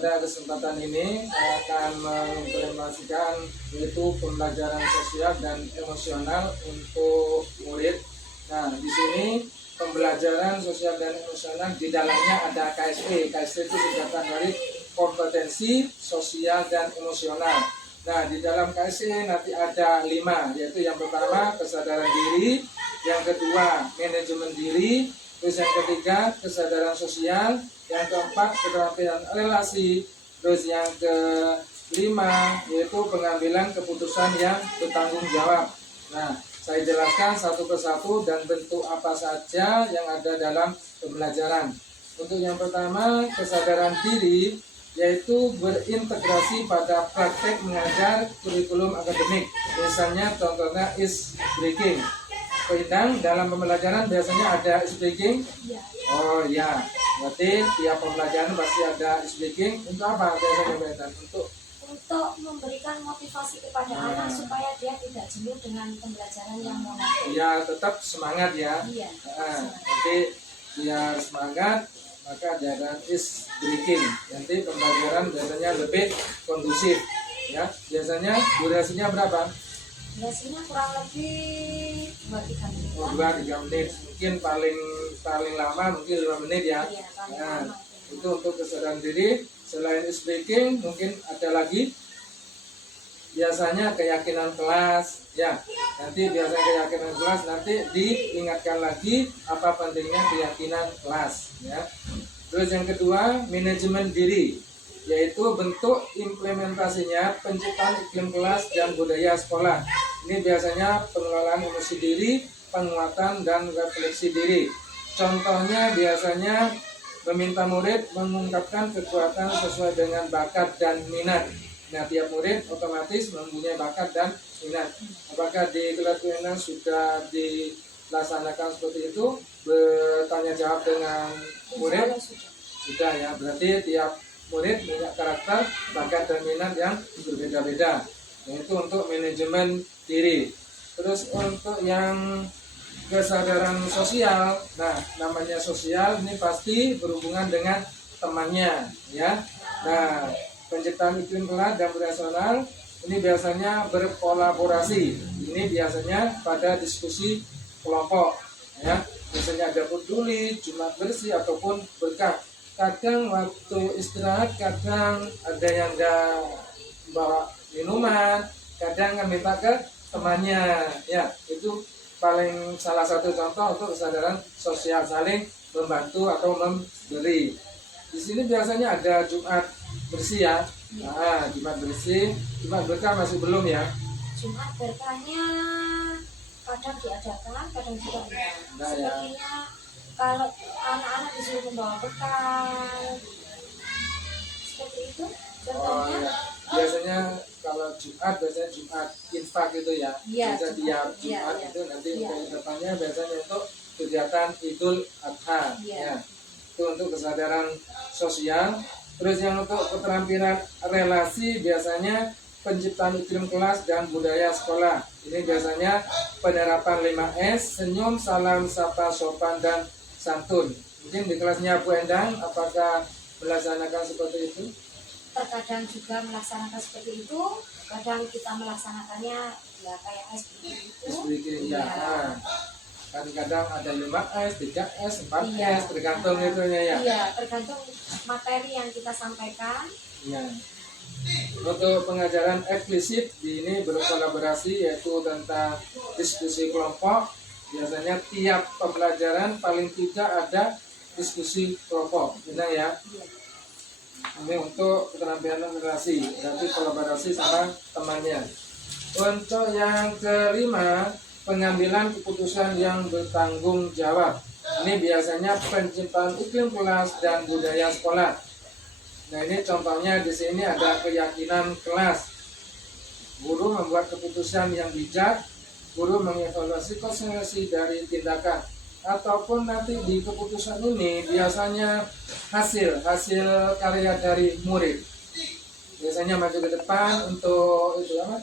pada kesempatan ini saya akan mengimplementasikan yaitu pembelajaran sosial dan emosional untuk murid. Nah, di sini pembelajaran sosial dan emosional di dalamnya ada KSE. KSE itu singkatan dari kompetensi sosial dan emosional. Nah, di dalam KSE nanti ada 5, yaitu yang pertama kesadaran diri, yang kedua manajemen diri, terus yang ketiga kesadaran sosial, yang keempat keterampilan relasi, terus yang kelima yaitu pengambilan keputusan yang bertanggung jawab. Nah, saya jelaskan satu persatu dan bentuk apa saja yang ada dalam pembelajaran. Untuk yang pertama kesadaran diri, yaitu berintegrasi pada praktek mengajar kurikulum akademik. Misalnya contohnya is breaking. Pendang dalam pembelajaran biasanya ada speaking. Oh ya, berarti tiap pembelajaran pasti ada speaking. Untuk apa biasanya Pendang? Untuk memberikan motivasi kepada anak supaya dia tidak jenuh dengan pembelajaran yang monoton. Ya, tetap semangat ya. Iya. Nanti biar semangat maka ada is breaking. Nanti pembelajaran biasanya lebih kondusif. Ya, biasanya durasinya berapa? Durasinya kurang lebih 2-3 menit. 2-3 menit, mungkin paling lama mungkin 5 menit ya. Iya, paling Nah, lama. itu untuk kesadaran diri. Selain speaking mungkin ada lagi biasanya keyakinan kelas ya. Nanti biasanya keyakinan kelas nanti diingatkan lagi apa pentingnya keyakinan kelas ya. Terus yang kedua manajemen diri, yaitu bentuk implementasinya penciptaan iklim kelas dan budaya sekolah. Ini biasanya pengelolaan emosi diri, penguatan dan refleksi diri. Contohnya biasanya meminta murid mengungkapkan kekuatan sesuai dengan bakat dan minat. Nah, tiap murid otomatis mempunyai bakat dan minat. Apakah di kelas kelas sudah dilaksanakan seperti itu? Bertanya jawab dengan murid? Sudah ya, berarti tiap murid punya karakter, bakat dan minat yang berbeda-beda. Itu untuk manajemen diri. Terus untuk yang kesadaran sosial, nah namanya sosial ini pasti berhubungan dengan temannya ya. Nah, penciptaan iklim kelas dan berasional ini biasanya berkolaborasi. Ini biasanya pada diskusi kelompok ya. Biasanya ada peduli, Jumat bersih ataupun berkah. Kadang waktu istirahat, kadang ada yang bawa minuman, kadang minta ke temannya ya. Itu paling salah satu contoh untuk kesadaran sosial, saling membantu atau memberi. Di sini biasanya ada Jumat bersih ya. Nah, Jumat bersih, Jumat berkah masih belum ya. Jumat berkahnya kadang diadakan, kadang juga enggak. Nah, ya. Sepertinya kalau anak-anak disuruh membawa bekal seperti itu contohnya. Ya. Biasanya kalau Jumat biasanya Jumat infak gitu ya. Iya, Biasa tiap Jumat iya. itu nanti Iya. untuk depannya biasanya untuk kegiatan Idul Adha Iya. ya. Itu untuk kesadaran sosial. Terus yang untuk keterampilan relasi biasanya penciptaan iklim kelas dan budaya sekolah. Ini biasanya penerapan 5S, senyum, salam, sapa, sopan, dan santun. Mungkin di kelasnya Bu Endang, apakah melaksanakan seperti itu? Terkadang juga melaksanakan seperti itu, kadang kita melaksanakannya ya kayak SBY itu. SBY ya. Nah, kadang-kadang ada 5S, 3S, 4S, Iya. tergantung itunya ya. Iya, tergantung materi yang kita sampaikan. Ya. Untuk pengajaran eksplisit di ini berkolaborasi yaitu tentang diskusi kelompok. Biasanya tiap pembelajaran paling tidak ada diskusi kelompok, benar ya. Ini untuk keterampilan relasi, nanti kolaborasi sama temannya. Untuk yang kelima, pengambilan keputusan yang bertanggung jawab. Ini biasanya penciptaan iklim kelas dan budaya sekolah. Nah, ini contohnya di sini ada keyakinan kelas. Guru membuat keputusan yang bijak, guru mengevaluasi konsekuensi dari tindakan. Ataupun nanti di keputusan ini biasanya hasil karya dari murid. Biasanya maju ke depan untuk itu apa?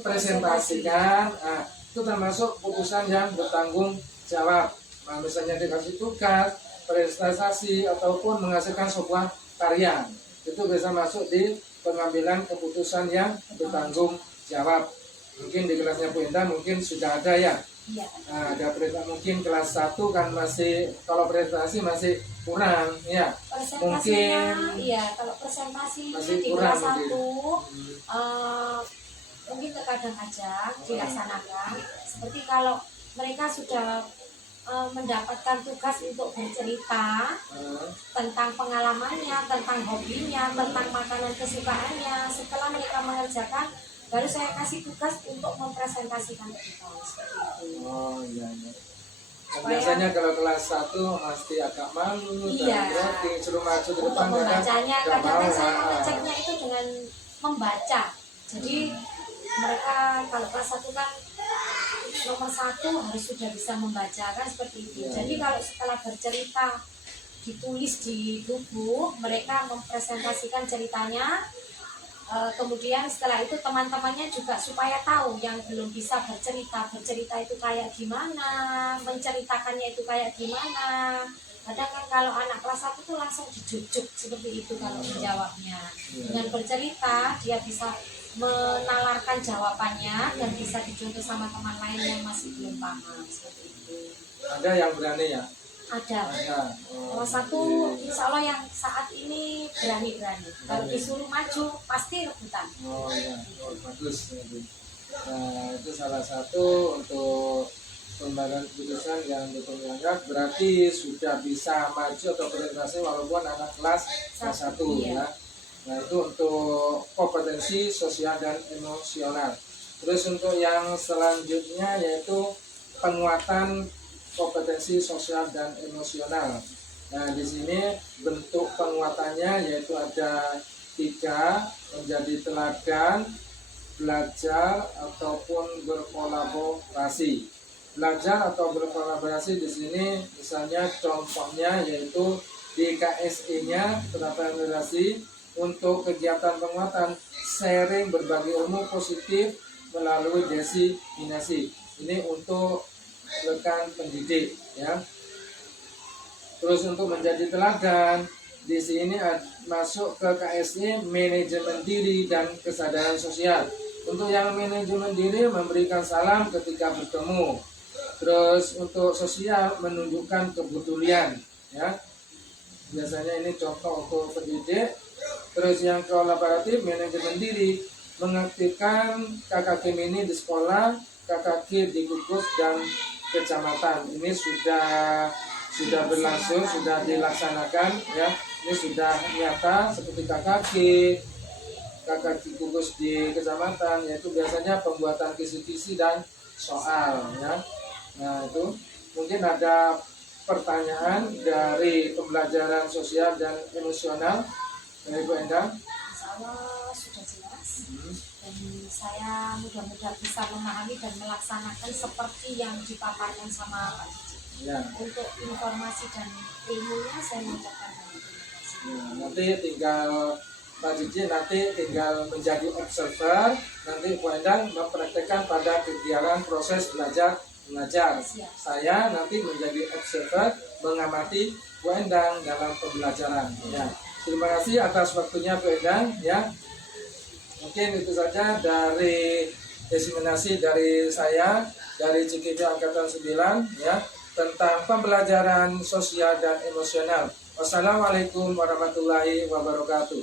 Presentasikan. Nah, itu termasuk keputusan yang bertanggung jawab. Nah, misalnya dikasih tugas, prestasi ataupun menghasilkan sebuah karya. itu bisa masuk di pengambilan keputusan yang bertanggung jawab. Mungkin di kelasnya Bu Indah mungkin sudah ada ya. Iya. Nah, ada mungkin kelas 1 kan masih, kalau presentasi masih kurang ya. Presentasinya, iya, kalau presentasi masih di kurang kelas 1 mungkin. mungkin terkadang aja dilaksanakan. Seperti kalau mereka sudah mendapatkan tugas untuk bercerita tentang pengalamannya, tentang hobinya, tentang makanan kesukaannya. Setelah mereka mengerjakan, baru saya kasih tugas untuk mempresentasikan ke kita. Seperti itu. Oh iya, iya. Biasanya kalau kelas 1 pasti agak malu Iya. dan suruh maju ke Untuk depan membacanya, nggak kadang kan mau. saya mengeceknya itu dengan membaca. Jadi mereka kalau kelas 1 kan nomor 1 harus sudah bisa membaca kan, seperti itu. Iya, Jadi iya. kalau setelah bercerita ditulis di buku, mereka mempresentasikan ceritanya. Kemudian setelah itu teman-temannya juga supaya tahu yang belum bisa bercerita itu kayak gimana, menceritakannya itu kayak gimana. Kadang kan kalau anak kelas 1 itu langsung dijujuk seperti itu kalau menjawabnya. Dengan bercerita dia bisa menalarkan jawabannya dan bisa dicontoh sama teman lain yang masih belum paham seperti itu. Ada yang berani ya? Ada. Oh, Kelas 1 insya Allah yang saat ini berani-berani. Kalau disuruh maju pasti rebutan. Oh iya, oh, bagus. Nah itu salah satu untuk pembagian keputusan yang betul dianggap berarti sudah bisa maju atau presentasi walaupun anak kelas 1 Iya. ya. Nah itu untuk kompetensi sosial dan emosional. Terus untuk yang selanjutnya yaitu penguatan kompetensi sosial dan emosional. Nah di sini bentuk penguatannya yaitu ada 3, menjadi teladan, belajar ataupun berkolaborasi. Belajar atau berkolaborasi di sini misalnya contohnya yaitu di KSE-nya penerapan relasi untuk kegiatan penguatan sharing berbagi ilmu positif melalui diseminasi. Ini untuk rekan pendidik ya. Terus untuk menjadi teladan di sini masuk ke KSE manajemen diri dan kesadaran sosial. Untuk yang manajemen diri memberikan salam ketika bertemu. Terus untuk sosial menunjukkan kepedulian ya. Biasanya ini contoh untuk pendidik. Terus yang kolaboratif manajemen diri mengaktifkan KKK mini di sekolah, KKK di gugus dan kecamatan. Ini sudah berlangsung, sudah dilaksanakan ya. Ini sudah nyata seperti KKK gugus di kecamatan, yaitu biasanya pembuatan kisi-kisi dan soal ya. Nah itu mungkin ada pertanyaan dari pembelajaran sosial dan emosional dari Bu Endang. Insya Allah sudah jelas. Dan saya mudah-mudahan bisa memahami dan melaksanakan seperti yang dipaparkan sama Pak Cici. Ya. Untuk informasi dan ilmunya saya mengucapkan terima kasih. Ya, nanti tinggal Pak Cici tinggal menjadi observer, nanti Bu Endang mempraktekkan pada kegiatan proses belajar mengajar. Siap. Saya nanti menjadi observer mengamati Bu Endang dalam pembelajaran. Ya. Terima kasih atas waktunya Bu Endang ya. Mungkin itu saja dari diseminasi dari saya dari CKP Angkatan 9 ya tentang pembelajaran sosial dan emosional. Wassalamualaikum warahmatullahi wabarakatuh.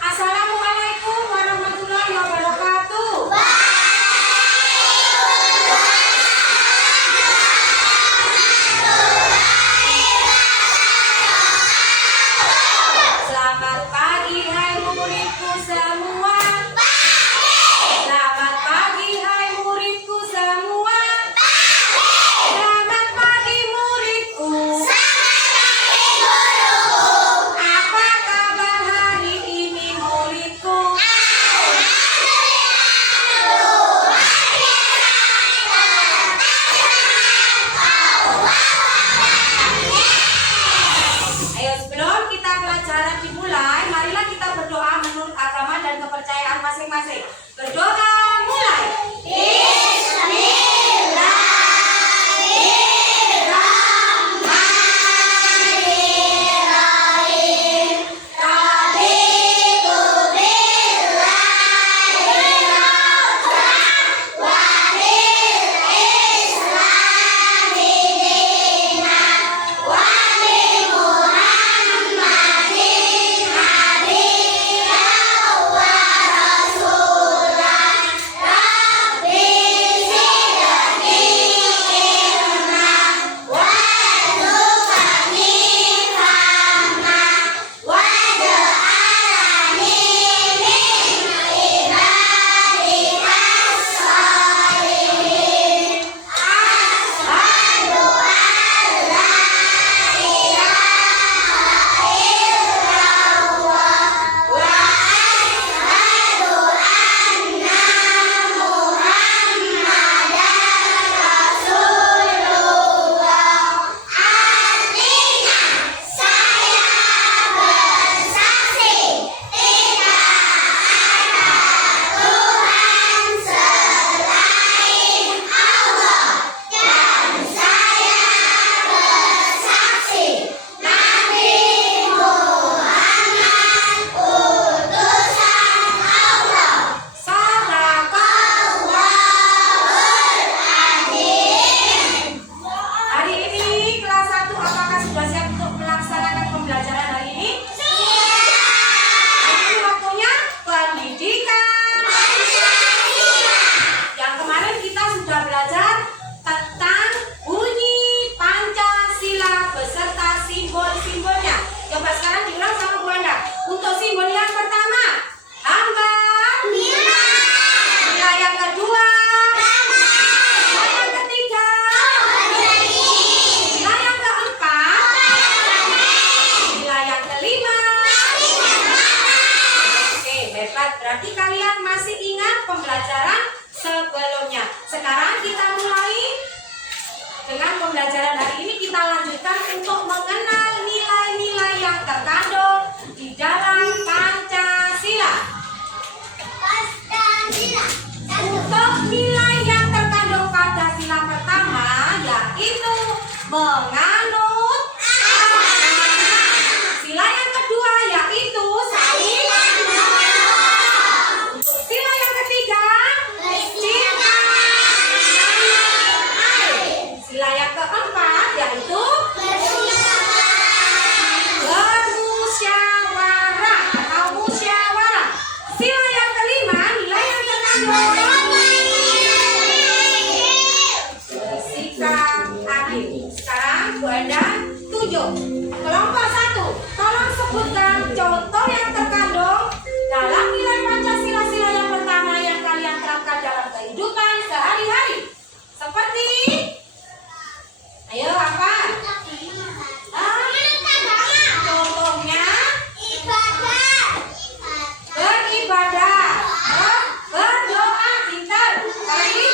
Assalamualaikum warahmatullahi wabarakatuh. Selamat pagi hai muridku semua. Selamat pagi hai muridku semua. Selamat pagi muridku. Selamat pagi guru. Bu Endang tunjuk. Kelompok 1, tolong sebutkan contoh yang terkandung dalam nilai Pancasila sila yang pertama yang kalian terapkan dalam kehidupan sehari-hari. Seperti, ayo apa? Contohnya beribadah, berdoa, pintar. Lagi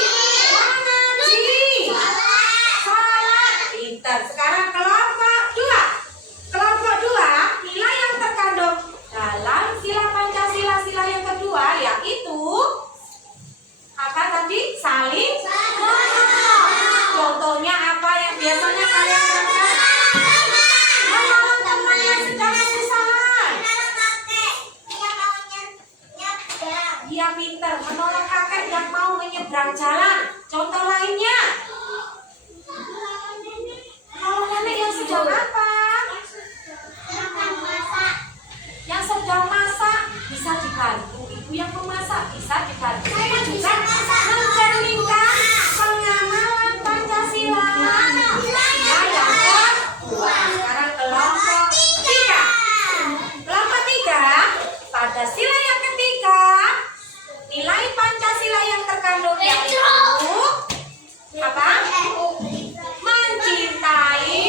mengaji, salat, pintar. Sekarang kelompok 2. Kelompok 2, nilai yang terkandung dalam sila Pancasila sila yang kedua yaitu apa tadi? Saling menolong. Contohnya apa yang biasanya kalian lakukan? Menolong teman yang sedang kesusahan. Dia pintar, menolong kakek yang mau menyeberang jalan. Contoh lainnya, menolong nenek yang sedang apa? Yang sedang masak bisa dibantu, ibu yang memasak bisa dibantu. Saya juga mencerminkan pengamalan Pancasila. Nah, yang kedua, sekarang kelompok 3. Kelompok 3, pada sila yang ketiga, nilai Pancasila yang terkandung yaitu apa? Mencintai,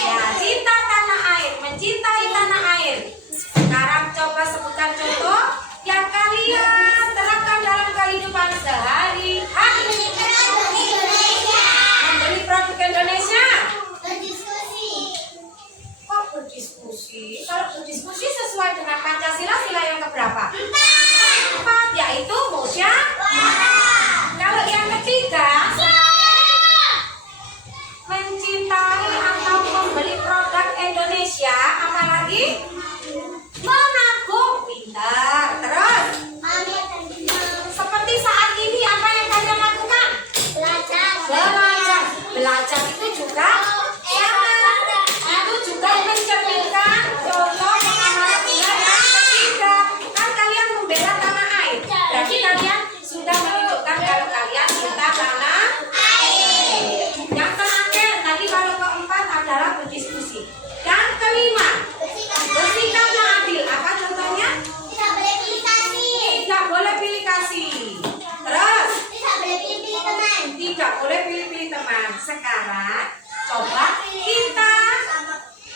ya, cinta tanah air, mencintai tanah air. Sekarang coba sebutkan contoh yang kalian terapkan dalam kehidupan sehari-hari. Membeli produk Indonesia. Kok berdiskusi? Kalau berdiskusi sesuai dengan Pancasila sila yang keberapa? 4, yaitu musyawarah. Kalau yang ketiga, mencintai atau membeli produk Indonesia, apalagi menabung, pintar. Terus seperti saat ini apa yang kalian lakukan? Belajar itu juga itu juga mencerminkan contoh pengamalan nilai yang ketiga. Kan kalian membela tanah air, berarti kalian sudah menunjukkan kalau kalian cinta tanah air. Yang terakhir tadi kalau keempat adalah berdiskusi. Yang kelima, bersikaplah adil. Apa contohnya? Tidak boleh pilih kasih. Terus tidak boleh pilih-pilih teman. Sekarang coba kita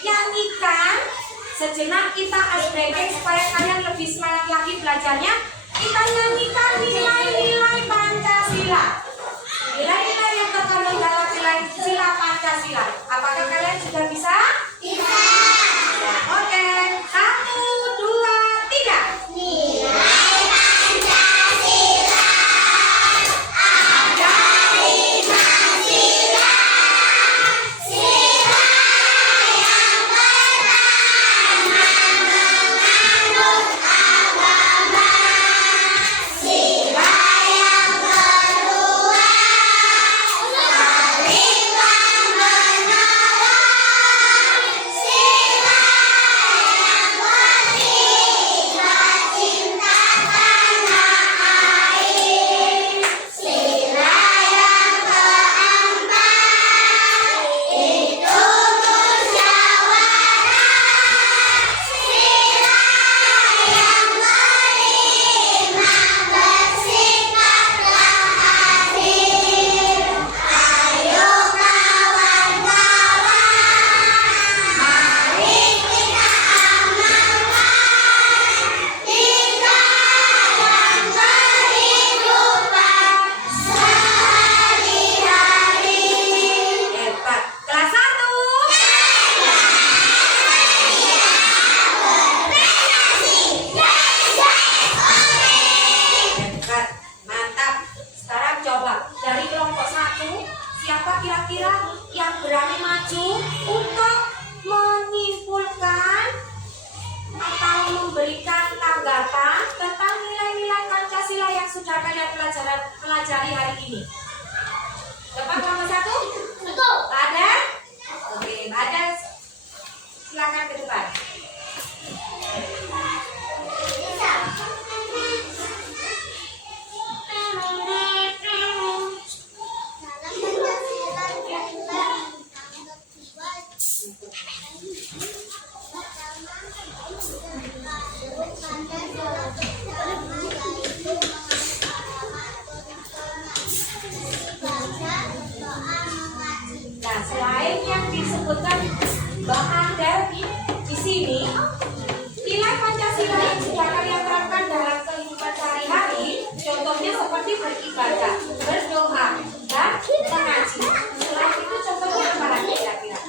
nyanyikan sejenak, kita breaking supaya kalian lebih semangat lagi belajarnya. Kita nyanyikan nilai-nilai Pancasila. Nilai-nilai yang terkandung dalam nilai sila Pancasila. Apakah kalian sudah bisa? Bisa. Oke, 1, 2, 3. pelajari hari ini? Dapat nomor 1? Betul. Ada? Oke, ada. Silakan ke depan. disebutkan Mbak Adel di sini, nilai Pancasila yang sudah kalian terapkan dalam kehidupan sehari-hari, contohnya seperti beribadah, berdoa, dan mengaji. Selain itu contohnya apa lagi kira-kira?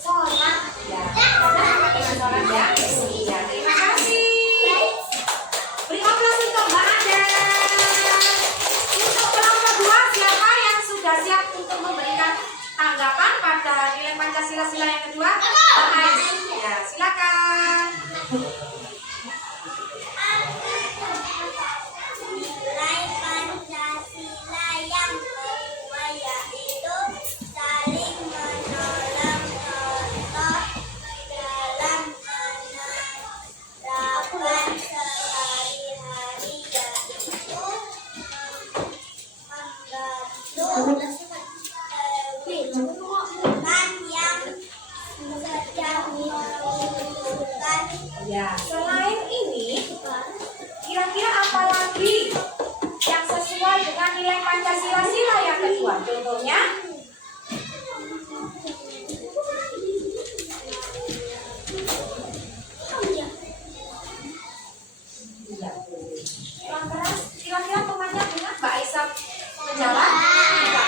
Sholat, ya. Ada apa dengan sholat ya? Ya, terima kasih. Beri aplaus untuk Mbak Adel. Untuk kelompok kedua, siapa yang sudah siap untuk memberikan tanggapan pada nilai Pancasila yang kedua? Mbak Ais. Ya, silakan. Nilai Pancasila yang kedua yaitu saling menolong contoh dalam menerapkan sehari-hari, yaitu membantu yang sedang membutuhkan. Ya, selain ini, kira-kira apa lagi yang sesuai dengan nilai Pancasila yang kedua? Contohnya, kurang keras. Kira-kira temannya dengar Mbak Aisyah menjawab? Tidak.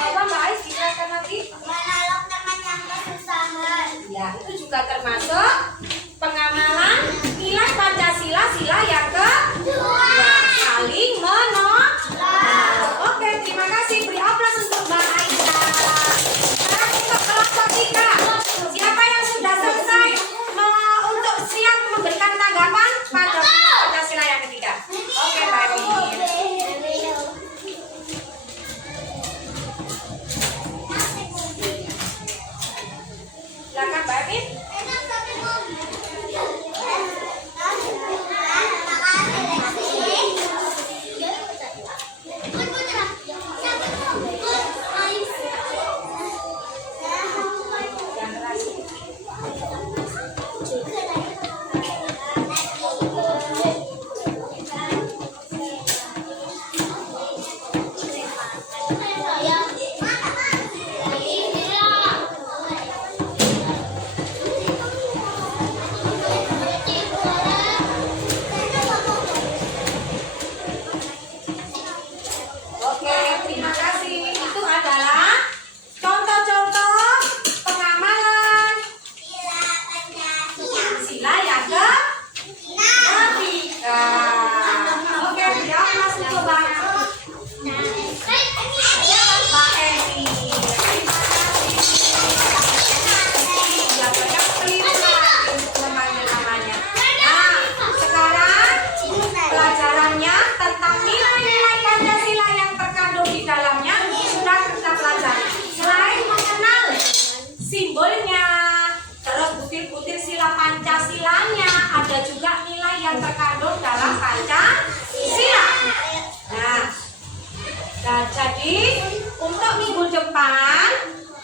Coba Mbak Ais dijelaskan lagi. Menolong teman yang kesusahan. Ya, itu juga termasuk pengamalan nilai Pancasila yang kedua. Saling menolong. Oke, terima kasih. Beri aplaus untuk Mbak Aisyah. Sekarang untuk kelompok 3. Siapa yang sudah selesai untuk siap memberikan tanggapan pada Pancasila yang ketiga? Oke, baik. Silakan Mbak Emin. Yang keras. Oke, terima kasih. Itu adalah contoh-contoh pengamalan sila yang ketiga. Oke, beri aplaus untuk Mbak Emi. Terima kasih. Ya, banyak keliru memanggil namanya. Nah, sekarang pelajarannya tentang nilai-nilai Pancasila yang terkandung di dalamnya sudah kita pelajari. Selain mengenal simbolnya, terus butir-butir sila Pancasilanya, ada juga nilai yang terkandung dalam Pancasila. Nah, jadi untuk minggu depan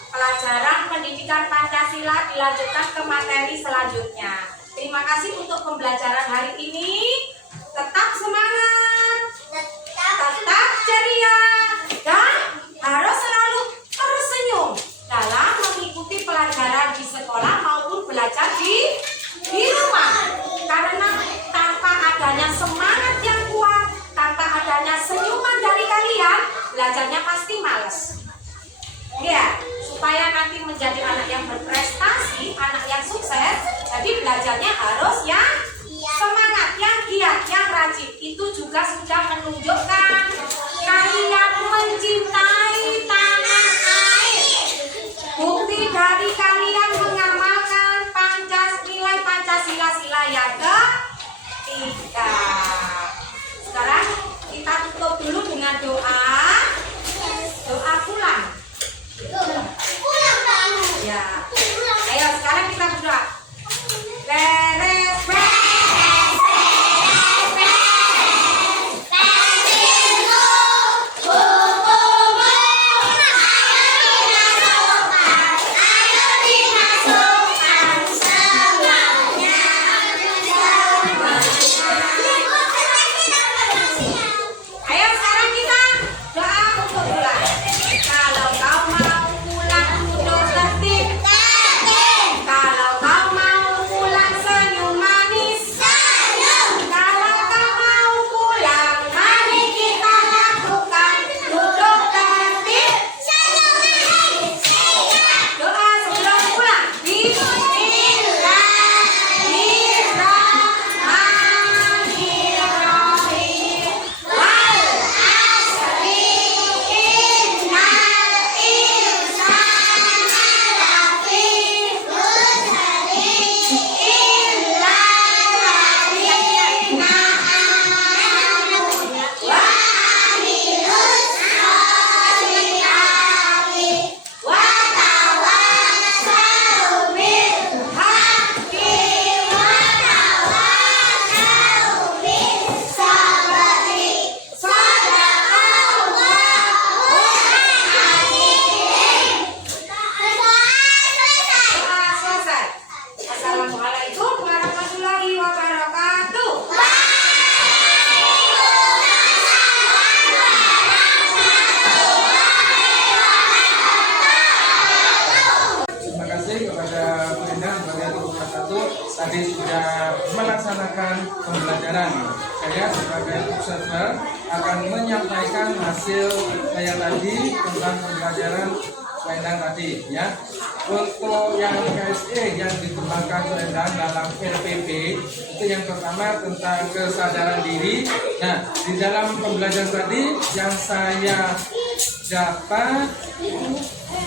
pelajaran pendidikan Pancasila dilanjutkan ke materi selanjutnya. Terima kasih untuk pembelajaran hari ini. Tetap semangat, tetap ceria, dan harus selalu tersenyum dalam mengikuti pelajaran di sekolah maupun belajar di rumah. Karena tanpa adanya semangat yang kuat, tanpa adanya senyuman dari kalian, belajarnya pasti males. Ya, supaya nanti menjadi anak yang berprestasi, anak yang sukses, jadi belajarnya harus yang semangat, yang giat, yang rajin. Itu juga sudah menunjukkan kalian mencintai tanah air. Bukti dari kalian mengamalkan nilai Pancasila yang ketiga. Sekarang kita tutup dulu dengan doa pulang. Ya. Ayo sekarang kita berdoa. Beres, beres. Hukum tadi sudah melaksanakan pembelajaran. Saya sebagai observer akan menyampaikan hasil saya tadi tentang pembelajaran selendang tadi, ya. Untuk yang KSE yang dikembangkan selendang dalam LPP itu yang pertama tentang kesadaran diri. Nah, di dalam pembelajaran tadi yang saya dapat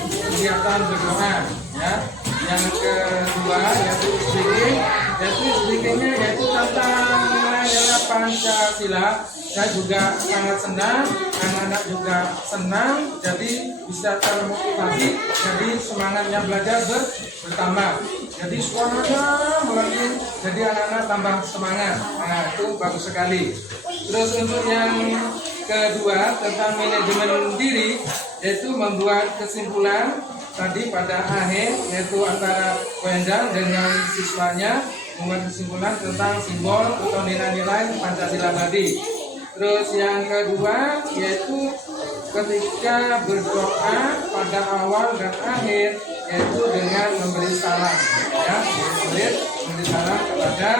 kegiatan berdoa, ya. Yang kedua yaitu SBG-nya yaitu tentang nilai-nilai Pancasila. Saya juga sangat senang, anak-anak juga senang, jadi bisa termotivasi, jadi semangatnya belajar bertambah. Jadi suaranya melengking, jadi anak-anak tambah semangat. Nah, itu bagus sekali. Terus untuk yang kedua tentang manajemen diri, yaitu membuat kesimpulan tadi pada akhir, yaitu antara Wendang dengan siswanya membuat kesimpulan tentang simbol atau nilai-nilai Pancasila tadi. Terus yang kedua yaitu ketika berdoa pada awal dan akhir, yaitu dengan memberi salam, ya, memberi salam kepada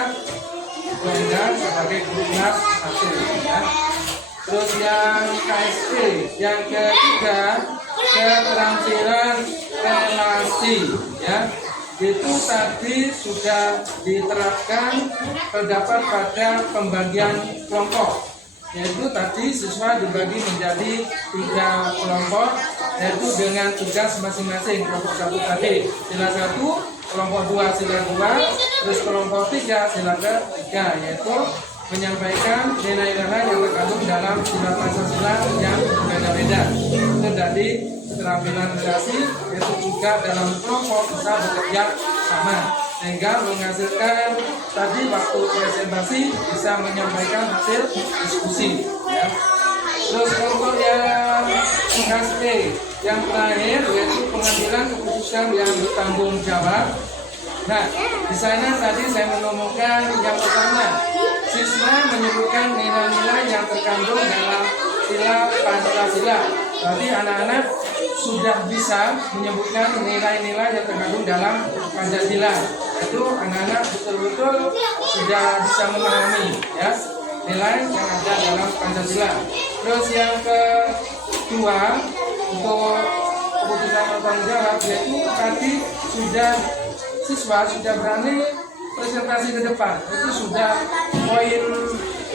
Wendang sebagai guru kelas 1, ya. Terus yang KSE yang ketiga keterampilan relasi, ya, itu tadi sudah diterapkan terdapat pada pembagian kelompok, yaitu tadi siswa dibagi menjadi 3 kelompok, yaitu dengan tugas masing-masing. Kelompok 1 tadi sila 1, kelompok 2 sila 2, terus kelompok 3 sila 3, yaitu menyampaikan nilai-nilai yang terkandung dalam sila Pancasila yang berbeda-beda. Itu tadi keterampilan relasi, yaitu juga dalam kelompok bisa bekerja sama sehingga menghasilkan tadi waktu presentasi bisa menyampaikan hasil diskusi, ya. Terus untuk yang KSE yang terakhir yaitu pengambilan keputusan yang bertanggung jawab. Nah, di sana tadi saya menemukan yang pertama, siswa menyebutkan nilai-nilai yang terkandung dalam sila Pancasila. Tadi anak-anak sudah bisa menyebutkan nilai-nilai yang terkandung dalam Pancasila. Itu anak-anak betul-betul sudah bisa memahami, ya, nilai yang ada dalam Pancasila. Terus yang kedua untuk keputusan bertanggung jawab, yaitu tadi siswa sudah berani presentasi ke depan, itu sudah poin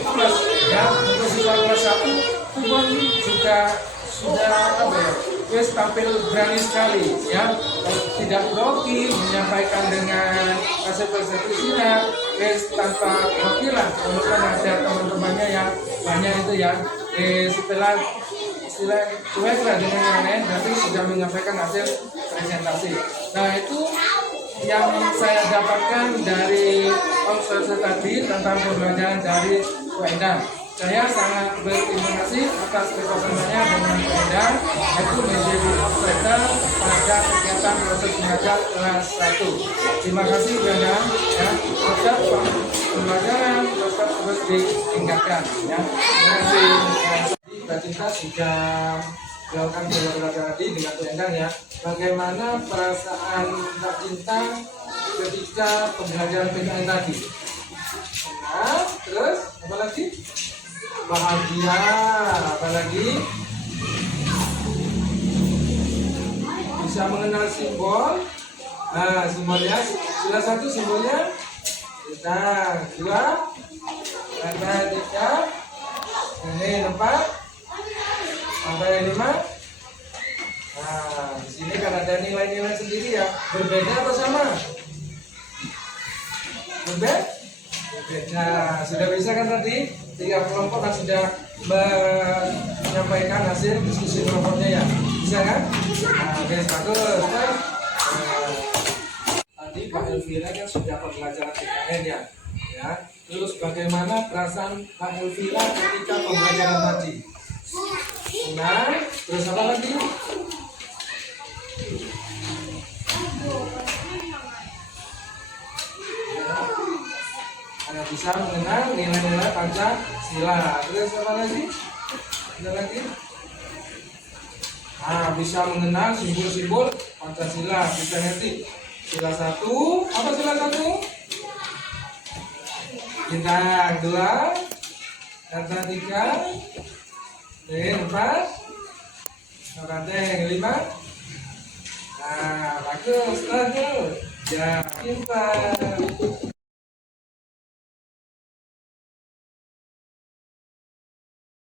plus, ya. Untuk siswa kelas 1 itu pun sudah apa ya, wes tampil berani sekali, ya, tidak grogi, menyampaikan dengan hasil presentasinya wes tanpa grogilah. Walaupun ada teman-temannya yang banyak itu ya, setelah cuek lah dengan yang lain, nanti sudah menyampaikan hasil presentasi. Nah, itu yang saya dapatkan dari observasi tadi tentang pembelajaran dari Wendang. Saya sangat berterima kasih atas kerjasamanya dengan Wendang, yaitu menjadi observer pada kegiatan proses mengajar kelas 1. Terima kasih Wendang, ya. Agar pembelajaran terus ditingkatkan, ya. Terima kasih. Mbak Cinta sudah melakukan pembelajaran tadi dengan Wendang, ya. Bagaimana perasaan Mbak Cinta ketika pembelajaran PKN tadi? Nah, terus apa lagi? Bahagia, apa lagi? Bisa mengenal simbol. Nah, simbolnya sila 1 simbolnya bintang, 2 ada 3, ini 4 sampai 5. Nah, di sini kan ada nilai-nilai sendiri, ya. Berbeda atau sama? Berbeda. Sudah bisa kan tadi 3 kelompok kan sudah menyampaikan hasil diskusi kelompoknya, ya. Bisa kan? Nah, oke, bagus. Nah, tadi Pak Elvira kan sudah pembelajaran PKN, ya. Terus bagaimana perasaan Pak Elvira ketika pembelajaran tadi? Nah, terus apa lagi? Bisa mengenal nilai-nilai Pancasila. Terus apa lagi? Ada lagi? Nah, bisa mengenal simbol-simbol Pancasila. Bisa ngerti sila 1. Apa sila 1? Bintang 2, kata 3, yang 4, kata yang 5. Nah, bagus, bagus. Ya, pintar.